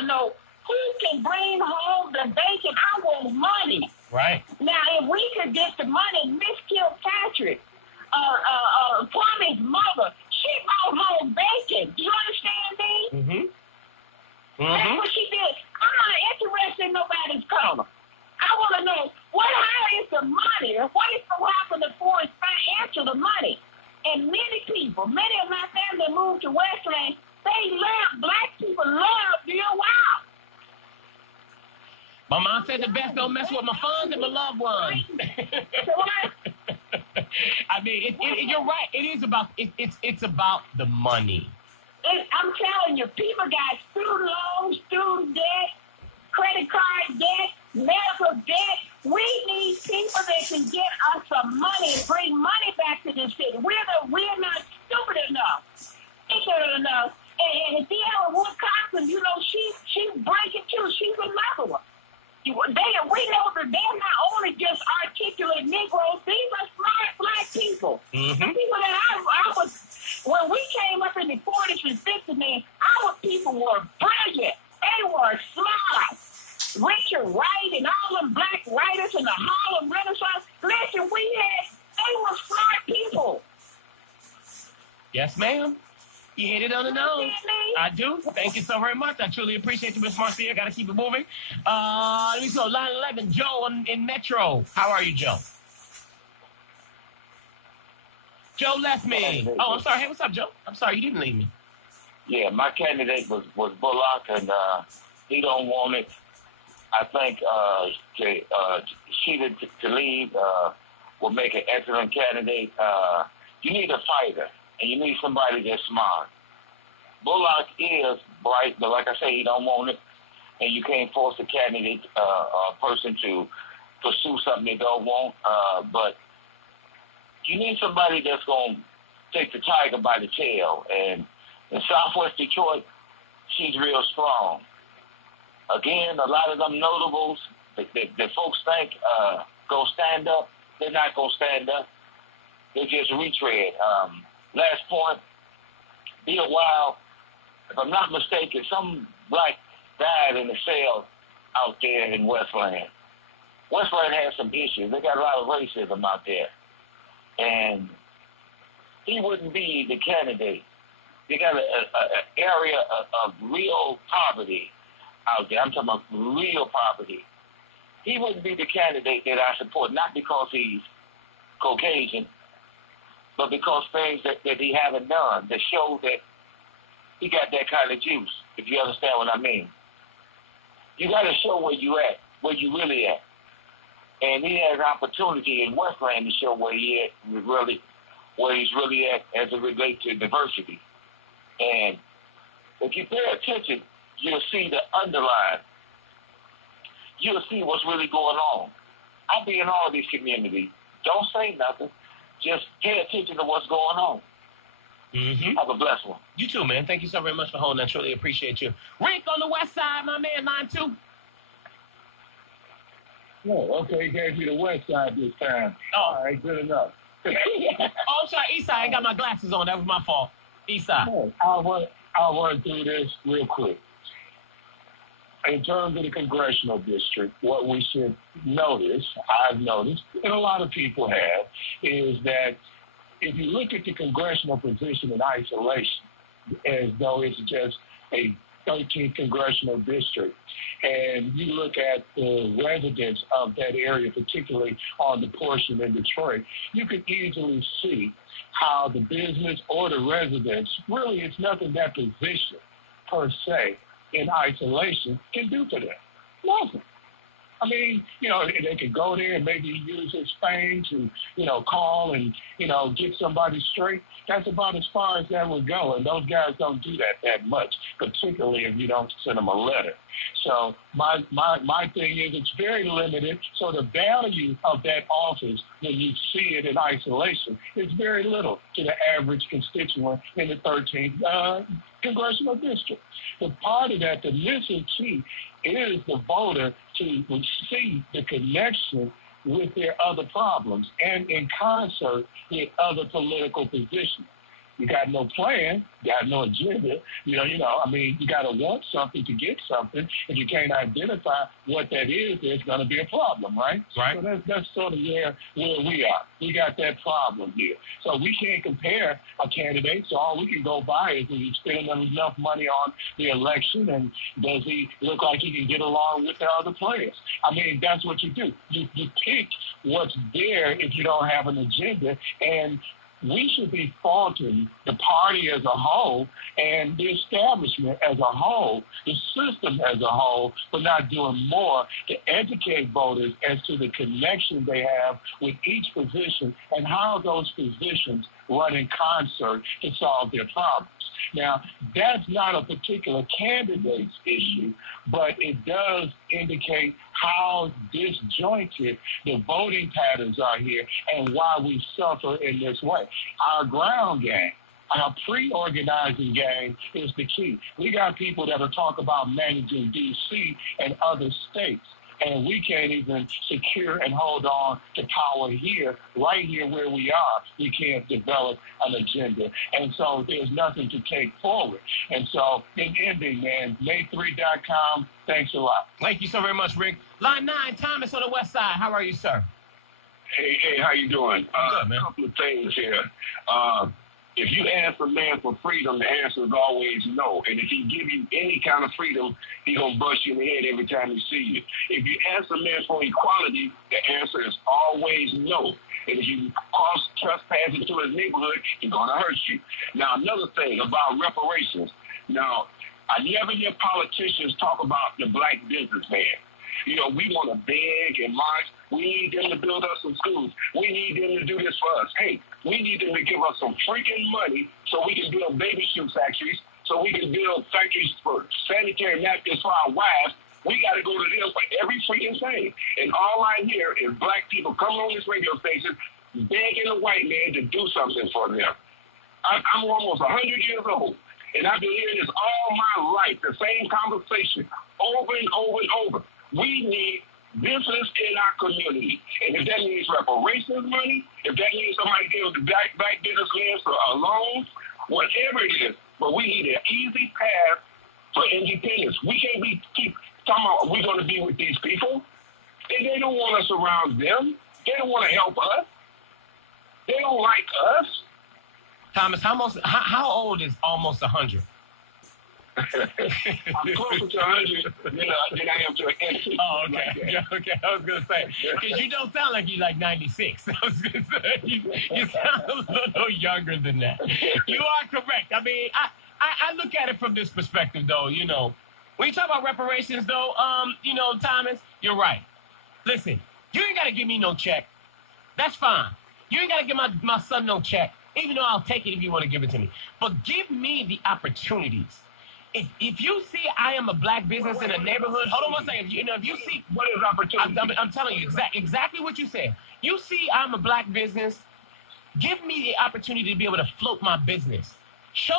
to know who can bring home the bacon. I want money. Right. Now, if we could get the money, Miss Kilpatrick, Kwame's mother, she brought home bacon. Do you understand me? Mm-hmm. That's what she did. I'm not interested in nobody's color. I want to know how is the money, or what is going to happen as far as financial the money. And many of my family moved to Westland. Black people love Bill Wild. My mom said the best don't mess with my funds and my loved ones. I mean, you're right. It is about it's about the money. I'm telling you, people got student loans, student debt, credit card debt, medical debt. We need people that can get us some money and bring money back to this city. We're not stupid enough, ignorant enough. And Deanna Wood-Cochran, you know, she breaking too. She's another one. We know that they're not only just articulate Negroes, these are smart black people. Mm-hmm. The people that I was, when we came up in the 40s and 50s, man, our people were brilliant. They were smart. Richard Wright and all them black writers in the Harlem Renaissance. Listen, they were smart people. Yes, ma'am. You hit it on the nose. I do. Thank you so very much. I truly appreciate you, Miss Marcia. Got to keep it moving. Let me go. Line 11, Joe in Metro. How are you, Joe? Joe left me. Oh, I'm sorry. Hey, what's up, Joe? I'm sorry. You didn't leave me. Yeah, my candidate was Bullock, and he don't want it. I think Sheila Tlaib will make an excellent candidate. You need a fighter, and you need somebody that's smart. Bullock is bright, but like I say, he don't want it, and you can't force a candidate, a person to pursue something they don't want. But you need somebody that's going to take the tiger by the tail. And in Southwest Detroit, she's real strong. Again, a lot of them notables that folks think go stand up, they're not going to stand up. They just retread. Last point, Bill Wild, if I'm not mistaken, some black died in the cell out there in Westland. Westland has some issues. They got a lot of racism out there. And he wouldn't be the candidate. They got an area of real poverty out there. I'm talking about real poverty. He wouldn't be the candidate that I support, not because he's Caucasian, but because things that he haven't done that show that he got that kind of juice, if you understand what I mean. You got to show where you at, where you really at. And he has an opportunity in Westland to show where he's really at as it relates to diversity. And if you pay attention, you'll see the underline. You'll see what's really going on. I'll be in all these communities. Don't say nothing. Just pay attention to what's going on. Mm-hmm. Have a blessed one. You too, man. Thank you so very much for holding. I truly appreciate you. Rick on the west side, my man, line 2. Oh, okay. He gave me the west side this time. Oh. All right, good enough. Oh, I'm sorry, east side. I ain't got my glasses on. That was my fault. East side. I'll run through this real quick. In terms of the congressional district, what we should notice, I've noticed, and a lot of people have, is that if you look at the congressional position in isolation, as though it's just a 13th congressional district, and you look at the residents of that area, particularly on the portion in Detroit, you can easily see how the business or the residents, really it's nothing that position per se in isolation can do for them. Nothing. I mean, they could go there and maybe use his fame to, call and, get somebody straight. That's about as far as that would go. And those guys don't do that much, particularly if you don't send them a letter. So my thing is it's very limited. So the value of that office, when you see it in isolation, is very little to the average constituent in the 13th congressional district. The part of that, the missing key, is the voter to see the connection with their other problems and in concert with other political positions. You got no plan, got no agenda. You got to want something to get something. If you can't identify what that is, there's going to be a problem, right? Right. So that's sort of where we are. We got that problem here. So we can't compare a candidate. So all we can go by is he's spending enough money on the election, and does he look like he can get along with the other players? I mean, that's what you do. You pick what's there if you don't have an agenda, and we should be faulting the party as a whole and the establishment as a whole, the system as a whole, for not doing more to educate voters as to the connection they have with each position and how those positions run in concert to solve their problems. Now, that's not a particular candidate's issue, but it does indicate how disjointed the voting patterns are here and why we suffer in this way. Our ground game, our pre-organizing game is the key. We got people that will talk about managing D.C. and other states, and we can't even secure and hold on to power here, right here where we are. We can't develop an agenda. And so there's nothing to take forward. And so in ending, man, May3.com, thanks a lot. Thank you so very much, Rick. Line 9, Thomas on the west side. How are you, sir? Hey, how you doing? Good, man. A couple of things here. If you ask a man for freedom, the answer is always no. And if he give you any kind of freedom, he gonna bust you in the head every time he see you. If you ask a man for equality, the answer is always no. And if you cross trespass into his neighborhood, he's gonna hurt you. Now, another thing about reparations. Now, I never hear politicians talk about the black businessman. You know, we want to beg and march. We need them to build us some schools. We need them to do this for us. Hey, we need them to give us some freaking money so we can build baby shoe factories, so we can build factories for sanitary napkins for our wives. We got to go to them for every freaking thing. And all I hear is black people coming on this radio station begging a white man to do something for them. I'm almost 100 years old, and I've been hearing this all my life, the same conversation over and over and over. We need business in our community. And if that means reparations money, if that means somebody gives the black businessmen a loan, whatever it is, but we need an easy path for independence. We can't keep talking about we're going to be with these people. They don't want us around them. They don't want to help us. They don't like us. Thomas, how old is almost 100? I'm closer to 100 than I am to an entity. Oh, okay. Like yeah, okay. I was going to say, because you don't sound like you're like 96. I was going to say, you sound a little younger than that. You are correct. I mean, I look at it from this perspective, though, you know. When you talk about reparations, though, you know, Thomas, you're right. Listen, you ain't got to give me no check. That's fine. You ain't got to give my son no check, even though I'll take it if you want to give it to me. But give me the opportunities. If you see I am a black business in a neighborhood, hold on one second. You know, if you see what is opportunity, I'm telling you exactly what you said. You see I'm a black business, give me the opportunity to be able to float my business. Show